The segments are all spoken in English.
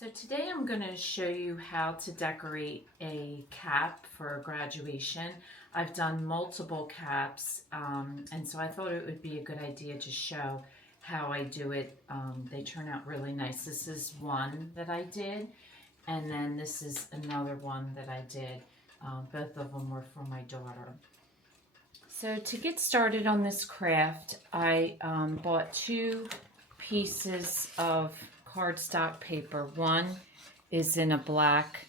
So today I'm going to show you how to decorate a cap for a graduation. I've done multiple caps, and so I thought it would be a good idea to show how I do it. They turn out really nice. This is one that I did, and then this is another one that I did. Both of them were for my daughter. So to get started on this craft, I bought two pieces of cardstock paper. One is in a black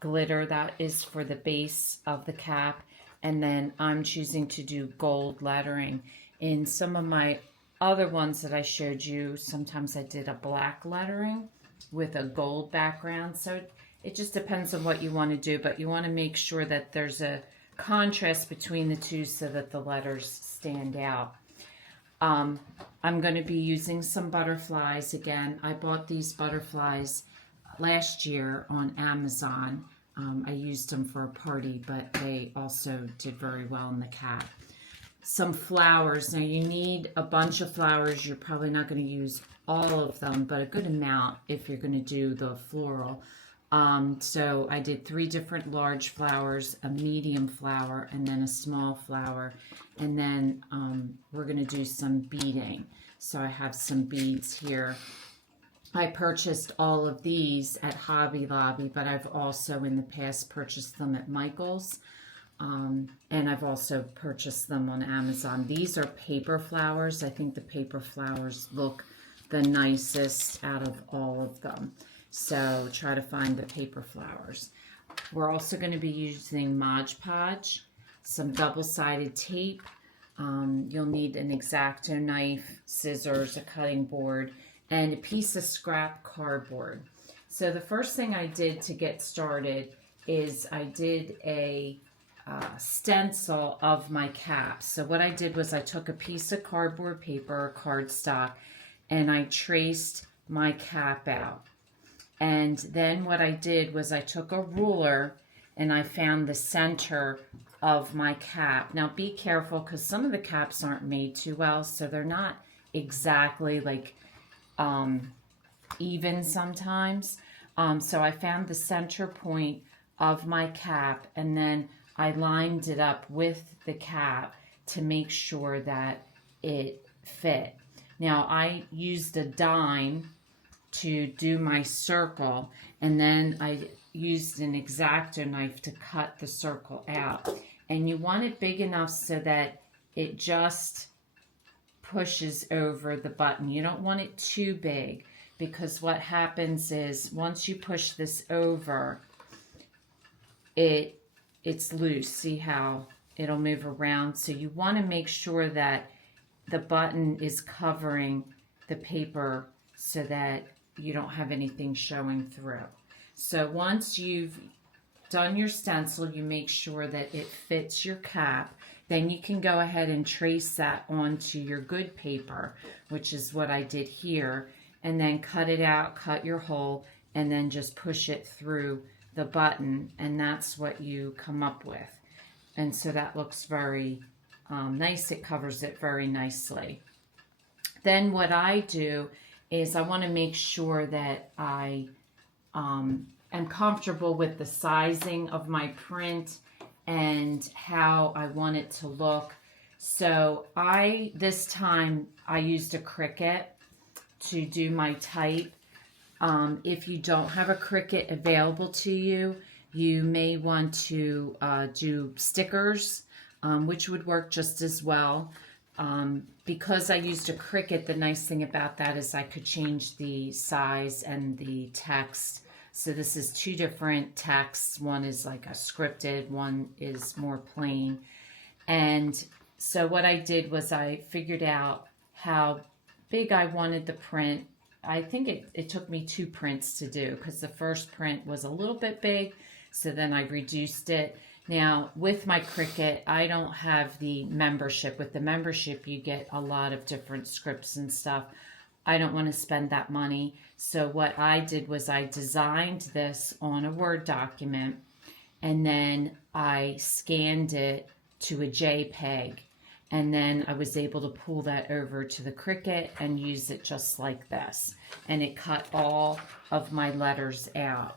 glitter, that is for the base of the cap, and then I'm choosing to do gold lettering. In some of my other ones that I showed you, sometimes I did a black lettering with a gold background. So it just depends on what you want to do, but you want to make sure that there's a contrast between the two so that the letters stand out. I'm going to be using some butterflies again. I bought these butterflies last year on Amazon. I used them for a party, but they also did very well in the cap. Some flowers. Now you need a bunch of flowers. You're probably not going to use all of them, but a good amount if you're going to do the floral. So I did 3 different large flowers, a medium flower, and then a small flower. And then we're going to do some beading. So I have some beads here. I purchased all of these at Hobby Lobby, but I've also in the past purchased them at Michael's. And I've also purchased them on Amazon. These are paper flowers. I think the paper flowers look the nicest out of all of them. So try to find the paper flowers. We're also going to be using Mod Podge, some double-sided tape. You'll need an X-Acto knife, scissors, a cutting board, and a piece of scrap cardboard. So the first thing I did to get started is I did a stencil of my cap. So what I did was I took a piece of cardboard paper, cardstock, and I traced my cap out. And then what I did was I took a ruler and I found the center of my cap. Now be careful because some of the caps aren't made too well, so they're not exactly like even sometimes. So I found the center point of my cap and then I lined it up with the cap to make sure that it fit. Now I used a dime to do my circle, and then I used an X-Acto knife to cut the circle out. And you want it big enough so that it just pushes over the button. You don't want it too big, because what happens is once you push this over, it's loose. See how it'll move around? So you want to make sure that the button is covering the paper so that you don't have anything showing through. So once you've done your stencil, you make sure that it fits your cap. Then you can go ahead and trace that onto your good paper, which is what I did here, and then cut it out, cut your hole, and then just push it through the button, and that's what you come up with. And so that looks very nice. It covers it very nicely. Then what I do is I want to make sure that I am comfortable with the sizing of my print and how I want it to look. So this time I used a Cricut to do my type. If you don't have a Cricut available to you, you may want to do stickers, which would work just as well. Because I used a Cricut, the nice thing about that is I could change the size and the text. So this is 2 different texts. One is like a scripted, one is more plain. And so what I did was I figured out how big I wanted the print. I think it took me 2 prints to do because the first print was a little bit big. So then I reduced it. Now, with my Cricut, I don't have the membership. With the membership, you get a lot of different scripts and stuff. I don't want to spend that money. So what I did was I designed this on a Word document, and then I scanned it to a JPEG. And then I was able to pull that over to the Cricut and use it just like this. And it cut all of my letters out.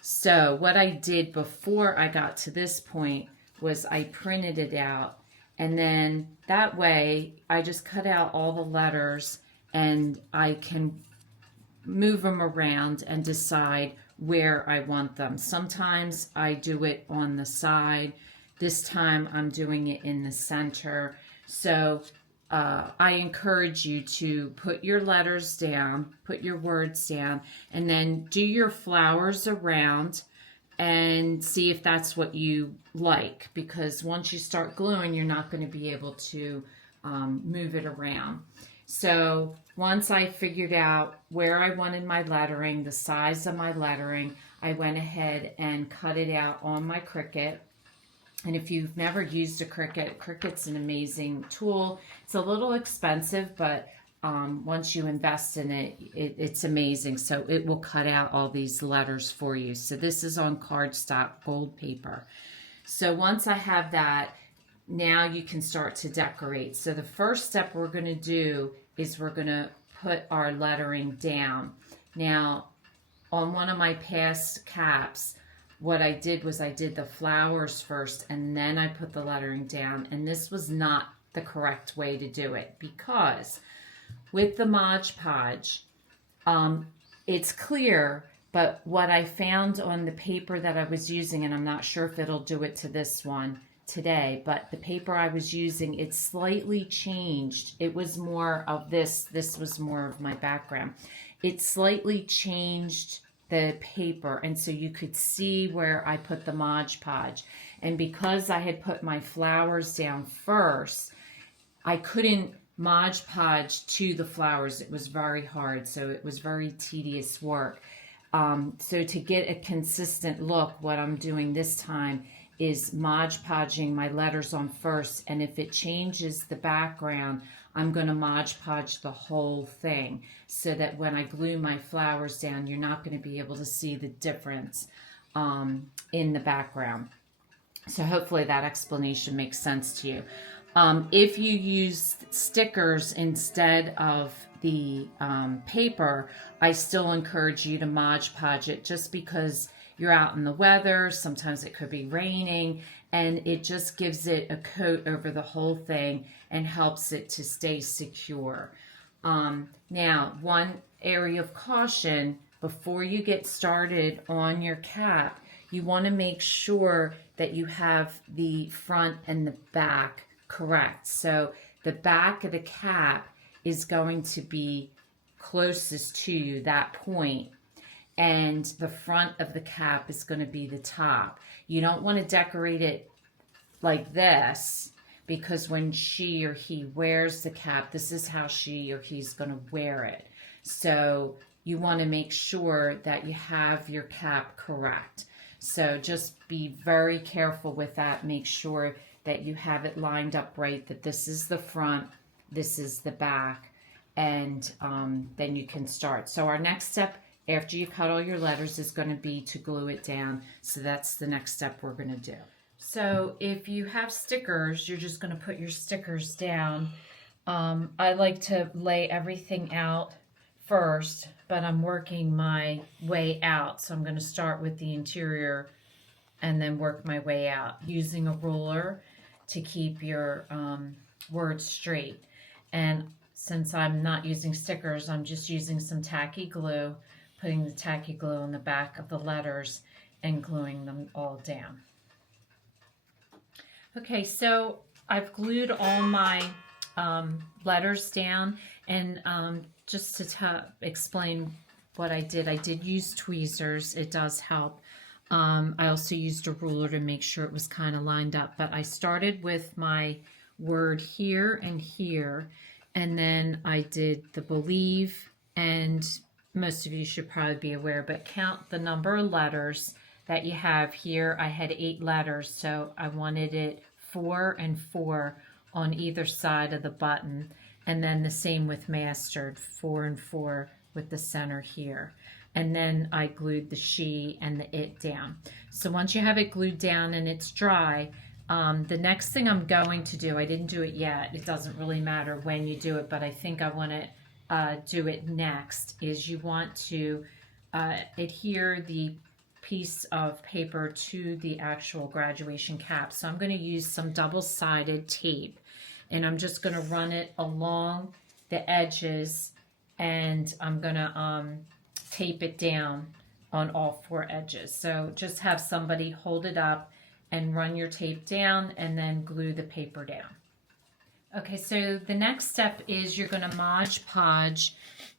So what I did before I got to this point was I printed it out. And then that way I just cut out all the letters and I can move them around and decide where I want them. Sometimes I do it on the side. This time I'm doing it in the center. So I encourage you to put your letters down, put your words down, and then do your flowers around and see if that's what you like. Because once you start gluing, you're not going to be able to move it around. So once I figured out where I wanted my lettering, the size of my lettering, I went ahead and cut it out on my Cricut. And if you've never used a Cricut, Cricut's an amazing tool. It's a little expensive, but once you invest in it, it's amazing. So it will cut out all these letters for you. So this is on cardstock gold paper. So once I have that, now you can start to decorate. So the first step we're going to do is we're going to put our lettering down. Now, on one of my past caps, what I did was I did the flowers first and then I put the lettering down. And this was not the correct way to do it, because with the Mod Podge, it's clear, but what I found on the paper that I was using, and I'm not sure if it'll do it to this one today, but the paper I was using, it slightly changed. It was more of this was more of my background. It slightly changed the paper, and so you could see where I put the Mod Podge. And because I had put my flowers down first, I couldn't Mod Podge to the flowers. It was very hard, so it was very tedious work. So to get a consistent look, what I'm doing this time is Mod Podging my letters on first, and if it changes the background, I'm going to Mod Podge the whole thing so that when I glue my flowers down, you're not going to be able to see the difference in the background. So hopefully that explanation makes sense to you. If you use stickers instead of the paper, I still encourage you to Mod Podge it, just because you're out in the weather. Sometimes it could be raining, and it just gives it a coat over the whole thing and helps it to stay secure. Now, one area of caution before you get started on your cap, you want to make sure that you have the front and the back correct. So the back of the cap is going to be closest to you, that point, and the front of the cap is going to be the top. You don't want to decorate it like this, because when she or he wears the cap, this is how she or he's going to wear it. So you want to make sure that you have your cap correct. So just be very careful with that. Make sure that you have it lined up right, that this is the front, this is the back, and then you can start. So our next step after you cut all your letters is going to be to glue it down. So that's the next step we're going to do. So if you have stickers, you're just going to put your stickers down. I like to lay everything out first, but I'm working my way out. So I'm going to start with the interior and then work my way out using a ruler to keep your words straight. And since I'm not using stickers, I'm just using some tacky glue, putting the tacky glue on the back of the letters and gluing them all down. Okay, so I've glued all my letters down, and just to explain what I did use tweezers. It does help. I also used a ruler to make sure it was kind of lined up, but I started with my word here and here, and then I did the believe, and most of you should probably be aware, but count the number of letters that you have here. I had 8 letters, so I wanted it 4 and 4 on either side of the button, and then the same with mastered, 4 and 4 with the center here. And then I glued the she and the it down. So once you have it glued down and it's dry, The next thing I'm going to do, I didn't do it yet. It doesn't really matter when you do it, but I think I want to do it next, is you want to adhere the piece of paper to the actual graduation cap. So I'm going to use some double-sided tape, and I'm just going to run it along the edges, and I'm going to tape it down on all 4 edges. So just have somebody hold it up and run your tape down and then glue the paper down. Okay, so the next step is you're going to Mod Podge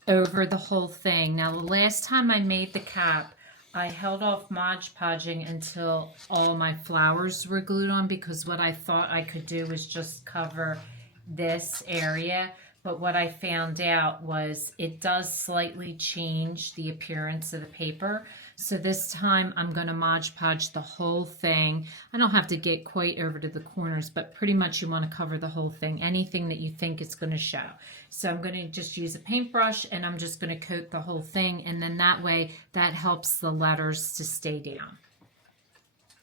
over the whole thing. Now, the last time I made the cap, I held off Mod Podging until all my flowers were glued on, because what I thought I could do was just cover this area. But what I found out was it does slightly change the appearance of the paper. So this time I'm going to Mod Podge the whole thing. I don't have to get quite over to the corners, but pretty much you want to cover the whole thing, anything that you think it's going to show. So I'm going to just use a paintbrush, and I'm just going to coat the whole thing, and then that way that helps the letters to stay down.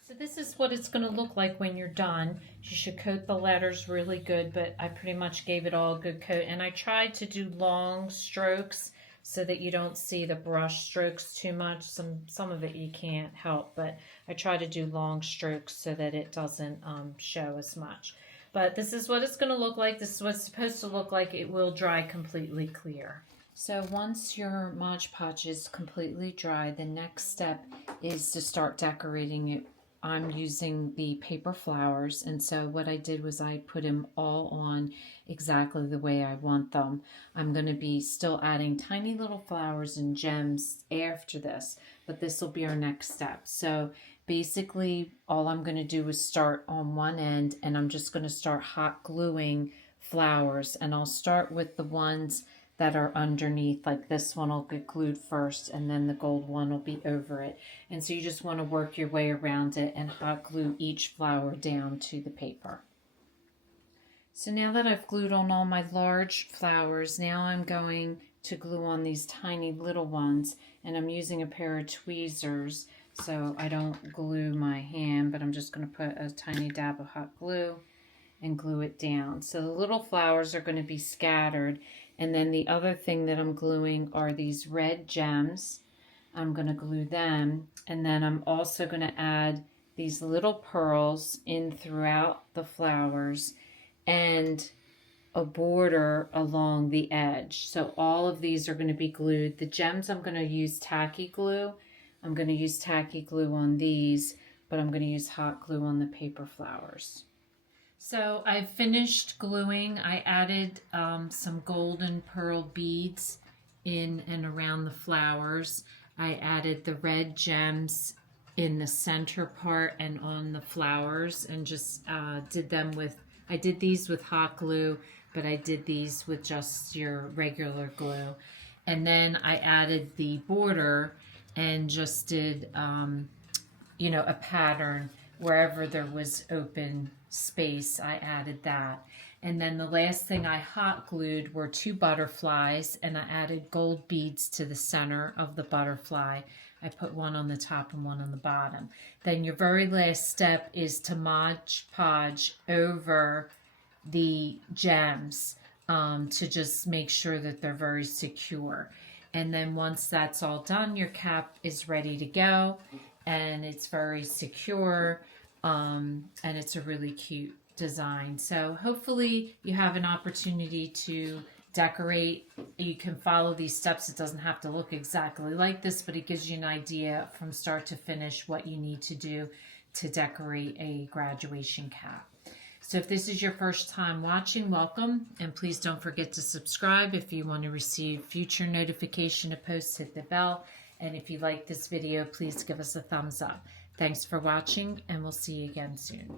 So this is what it's going to look like when you're done. You should coat the letters really good, but I pretty much gave it all a good coat. And I tried to do long strokes so that you don't see the brush strokes too much. Some of it you can't help, but I try to do long strokes so that it doesn't show as much. But this is what it's going to look like. This is what it's supposed to look like. It will dry completely clear. So once your Mod Podge is completely dry, the next step is to start decorating it. I'm using the paper flowers, and so what I did was I put them all on exactly the way I want them. I'm going to be still adding tiny little flowers and gems after this, but this will be our next step. So basically all I'm going to do is start on one end, and I'm just going to start hot gluing flowers, and I'll start with the ones that are underneath. Like this one will get glued first, and then the gold one will be over it. And so you just want to work your way around it and hot glue each flower down to the paper. So now that I've glued on all my large flowers, now I'm going to glue on these tiny little ones, and I'm using a pair of tweezers so I don't glue my hand, but I'm just going to put a tiny dab of hot glue and glue it down. So the little flowers are going to be scattered. And then the other thing that I'm gluing are these red gems. I'm going to glue them. And then I'm also going to add these little pearls in throughout the flowers and a border along the edge. So all of these are going to be glued. The gems, I'm going to use tacky glue. I'm going to use tacky glue on these, but I'm going to use hot glue on the paper flowers. So I've finished gluing. I added some golden pearl beads in and around the flowers. I added the red gems in the center part and on the flowers, and just did them with, I did these with hot glue, but I did these with just your regular glue. And then I added the border and just did, you know, a pattern wherever there was open space. I added that. And then the last thing I hot glued were 2 butterflies, and I added gold beads to the center of the butterfly. I put one on the top and one on the bottom. Then your very last step is to Mod Podge over the gems to just make sure that they're very secure. And then once that's all done, your cap is ready to go, and it's very secure. And it's a really cute design. So hopefully you have an opportunity to decorate. You can follow these steps. It doesn't have to look exactly like this, but it gives you an idea from start to finish what you need to do to decorate a graduation cap. So if this is your first time watching, welcome, and please don't forget to subscribe. If you want to receive future notification of posts, hit the bell. And if you like this video, please give us a thumbs up. Thanks for watching, and we'll see you again soon.